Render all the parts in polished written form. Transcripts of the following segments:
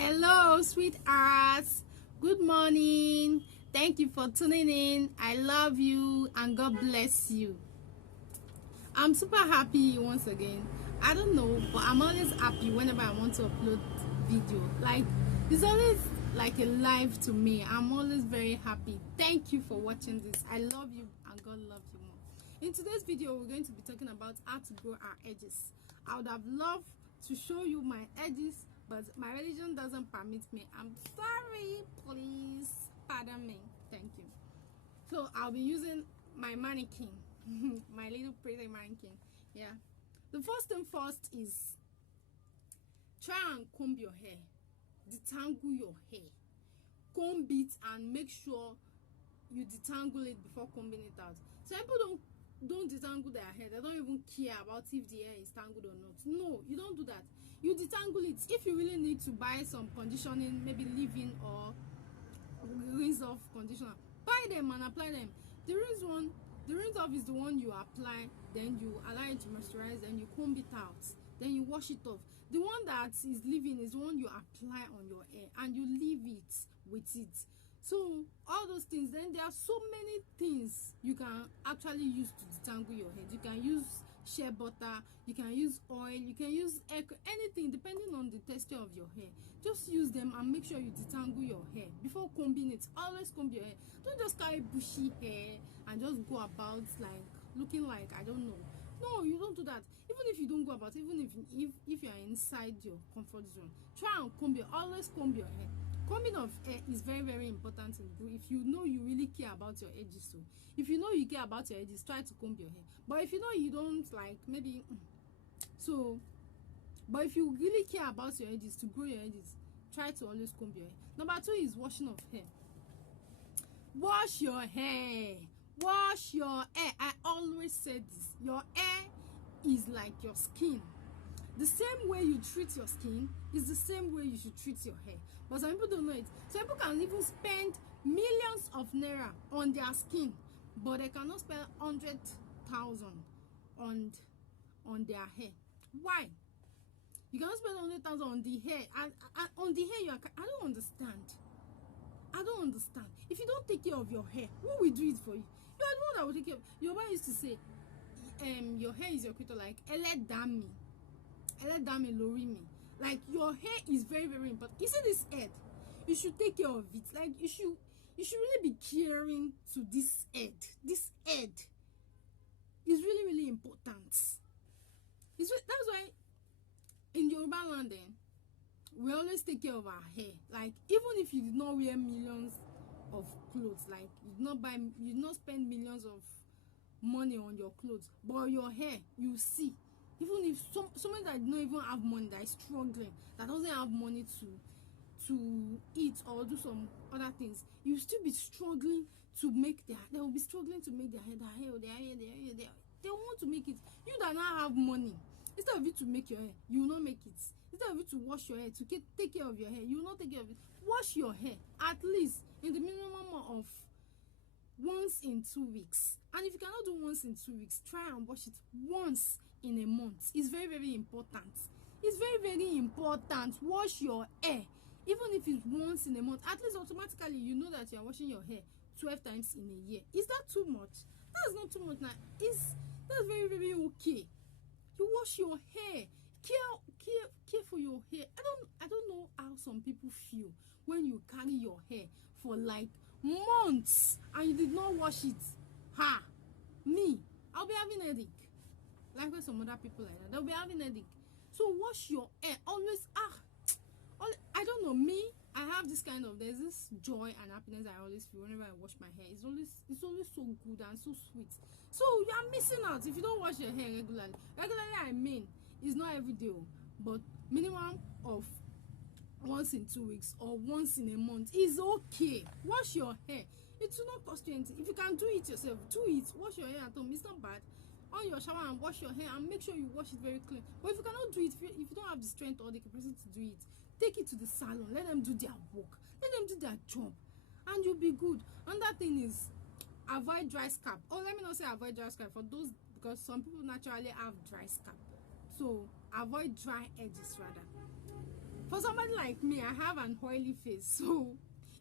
Hello, sweethearts. Good morning. Thank you for tuning in. I love you and God bless you. I'm super happy once again. I don't know, but I'm always happy whenever I want to upload video. Like, it's always like a live to me. I'm always very happy. Thank you for watching this. I love you and God loves you more. In today's video, we're going to be talking about how to grow our edges. I would have loved to show you my edges, but my religion doesn't permit me. I'm sorry, please pardon me. Thank you. So I'll be using my mannequin, my little pretty mannequin. Yeah. The first thing first is try and comb your hair, detangle your hair, comb it and make sure you detangle it before combing it out. Some people don't detangle their hair. They don't even care about if the hair is tangled or not. No, you don't do that. You detangle it. If you really need to buy some conditioning, maybe leave-in or rinse off conditioner, buy them and apply them. The rinse off is the one you apply, then you allow it to moisturize, then you comb it out, then you wash it off. The one that is leave-in is the one you apply on your hair and you leave it with it. So all those things, then there are so many things you can actually use to detangle your hair. You can use shea butter, you can use oil, you can use anything depending on the texture of your hair. Just use them and make sure you detangle your hair before combing it. Always comb your hair. Don't just carry bushy hair and just go about like looking like I don't know. No, you don't do that. Even if you don't go about, even if you are inside your comfort zone, try and always comb your hair. Combing of hair is very, very important in you. If you know you really care about your edges, so if you know you care about your edges, try to comb your hair. But if you know you don't, like maybe but if you really care about your edges, to grow your edges, try to always comb your hair. Number 2 is washing of hair. Wash your hair. Wash your hair. I always say this. Your hair is like your skin. The same way you treat your skin is the same way you should treat your hair. But some people don't know it. Some people can even spend millions of naira on their skin, but they cannot spend 100,000 on their hair. Why? You cannot spend 100,000 on the hair, and on the hair I don't understand. I don't understand. If you don't take care of your hair, who will do it for you? You are the one that will take care of. Your wife used to say, your hair is your creator. Like alot lori me. Like your hair is very, very important. You see this head, you should take care of it. Like you should really be caring to this head. This head is really, really important. That's why in Yoruba land, we always take care of our hair. Like even if you did not wear millions of clothes, like you did not spend millions of money on your clothes, but your hair, you see, even if someone that don't even have money, that is struggling, that doesn't have money to eat or do some other things, you still be struggling to make they will be struggling to make their hair. They want to make it. You that now have money, instead of you to make your hair, you will not make it. Instead of you to wash your hair, to take care of your hair, you will not take care of it. Wash your hair at least in the minimum of once in 2 weeks. And if you cannot do once in 2 weeks, try and wash it once in a month. It's very, very important. It's very, very important. Wash your hair, even if it's once in a month. At least automatically you know that you are washing your hair 12 times in a year. Is that too much? That's not too much now. That's very, very okay. You wash your hair. Care for your hair. I don't know how some people feel when you carry your hair for like months and you did not wash it. Me, I'll be having headache. Like with some other people like that, they'll be having headache. So wash your hair always. I don't know, me, I have this kind of, there's this joy and happiness I always feel whenever I wash my hair. It's always so good and so sweet. So you are missing out if you don't wash your hair regularly. I mean, it's not every day, but minimum of once in 2 weeks or once in a month is okay. Wash your hair. It will not cost you anything. If you can do it yourself, do it. Wash your hair at home. It's not bad. On your shower and wash your hair and make sure you wash it very clean. But if you cannot do it, if you don't have the strength or the capacity to do it, take it to the salon. Let them do their work. Let them do their job, and you'll be good. And that thing is, avoid dry scalp. Oh, let me not say avoid dry scalp for those, because some people naturally have dry scalp. So avoid dry edges rather. For somebody like me, I have an oily face, so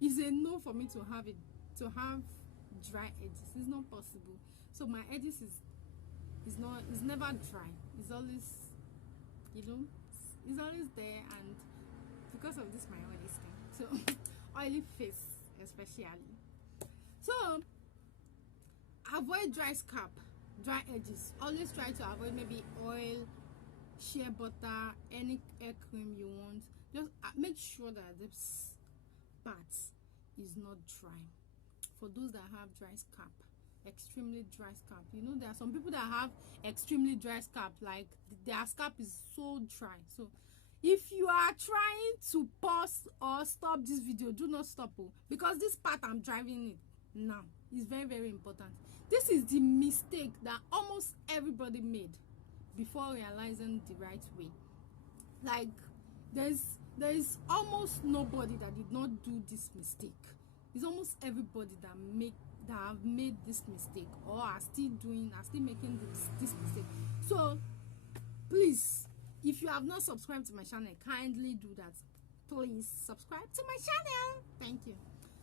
it's a no for me to have dry edges. It's not possible. So my edges is never dry. It's always, you know, it's always there, and because of this my oily skin, so oily face especially. So avoid dry scalp, dry edges. Always try to avoid maybe oil, shea butter, any hair cream you want. Just make sure that this part is not dry. For those that have dry scalp, extremely dry scalp, you know, there are some people that have extremely dry scalp, like their scalp is so dry. So if you are trying to pause or stop this video, do not stop, because this part I'm driving it now is very, very important. This is the mistake that almost everybody made before realizing the right way. Like there is almost nobody that did not do this mistake. It's almost everybody that have made this mistake, or are still making this mistake. So please, if you have not subscribed to my channel, kindly do that. Please subscribe to my channel. Thank you.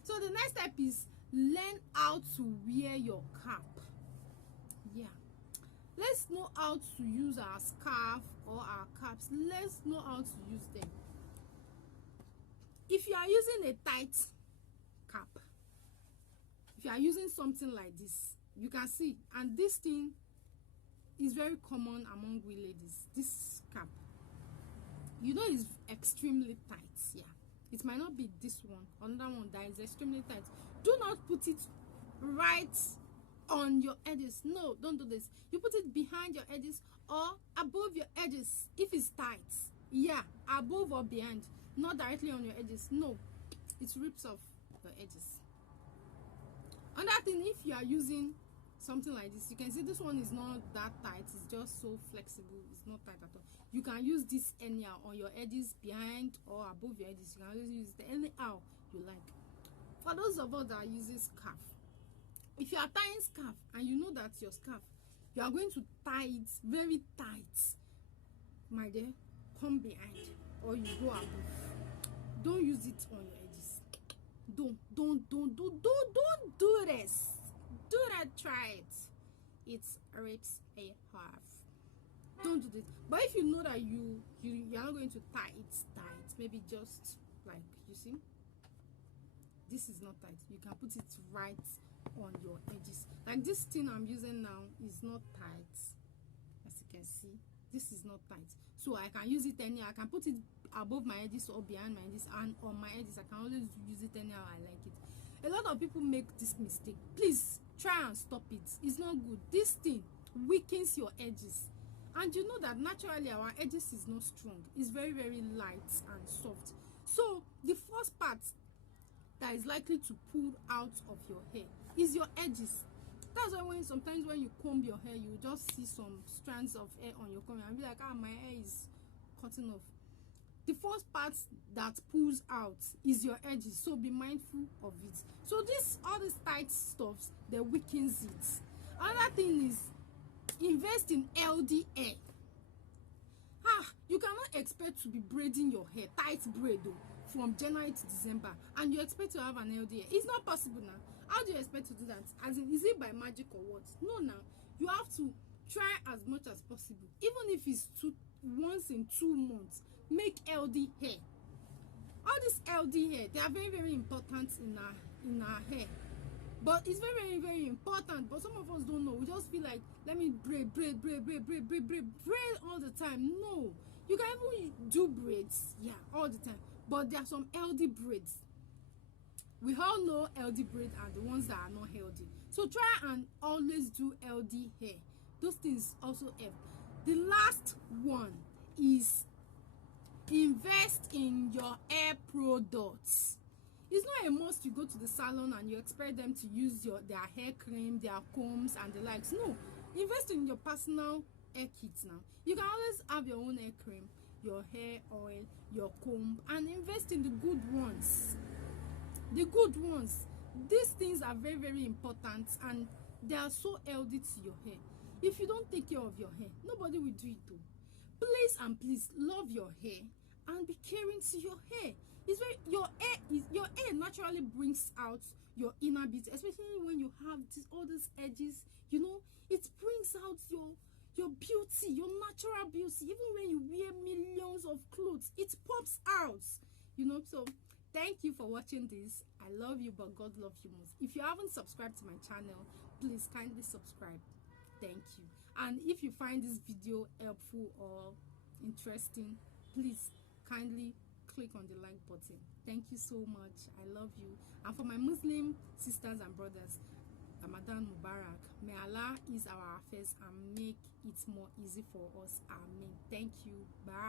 So the next step is learn how to wear your cap. Yeah, let's know how to use our scarf or our caps. Let's know how to use them. If you are using a tight cap, if you are using something like this, you can see, and this thing is very common among we ladies, this cap, you know, is extremely tight. Yeah, it might not be this one, another one that is extremely tight. Do not put it right on your edges. No, don't do this. You put it behind your edges or above your edges if it's tight. Yeah, above or behind, not directly on your edges. No, it rips off your edges. Another thing, if you are using something like this, you can see this one is not that tight, it's just so flexible, it's not tight at all. You can use this anyhow on your edges, behind or above your edges. You can always use it anyhow you like. For those of us that are using scarf, if you are tying scarf and you know that your scarf, you are going to tie it very tight, my dear, come behind or you go above. Don't use it on your edges. Don't do this. Do not try it. It rips a half. Don't do this. But if you know that you are not going to tie it tight, maybe just like, you see, this is not tight, you can put it right on your edges. Like this thing I'm using now is not tight, as you can see. This is not tight, so I can use it anyhow. I can put it above my edges or behind my edges, and on my edges I can always use it anyhow I like it. A lot of people make this mistake. Please try and stop it. It's not good. This thing weakens your edges, and you know that naturally our edges is not strong. It's very, very light and soft. So the first part that is likely to pull out of your hair is your edges. That's why sometimes when you comb your hair, you just see some strands of hair on your comb and be like, ah, my hair is cutting off. The first part that pulls out is your edges, so be mindful of it. So all these tight stuffs, they weakens it. Another thing is invest in LD hair. You cannot expect to be braiding your hair, tight braid though, from January to December, and you expect to have an LD hair. It's not possible now. How do you expect to do that? As in, is it by magic or what? No, now you have to try as much as possible, even if it's once in 2 months. Make LD hair. All this LD hair, they are very, very important in our hair. But it's very, very, very important. But some of us don't know. We just feel like, let me braid all the time. No, you can even do braids, yeah, all the time. But there are some LD braids. We all know LD braids are the ones that are not healthy. So try and always do LD hair. Those things also help. The last one is invest in your hair products. It's not a must you go to the salon and you expect them to use their hair cream, their combs and the likes. No, invest in your personal hair kits now. You can always have your own hair cream, your hair oil, your comb, and invest in the good ones. The good ones. These things are very, very important, and they are so healthy to your hair. If you don't take care of your hair, nobody will do it though. Please and please love your hair and be caring to your hair. It's very, your hair naturally brings out your inner beauty, especially when you have all these edges. You know, it brings out your beauty, your natural beauty. Even when you wear millions of clothes, it pops out. You know, so thank you for watching this. I love you, but God loves you most. If you haven't subscribed to my channel, please kindly subscribe. Thank you. And if you find this video helpful or interesting, please kindly click on the like button. Thank you so much. I love you. And for my Muslim sisters and brothers, Ramadan Mubarak. May Allah ease our affairs and make it more easy for us. Amen. Thank you. Bye.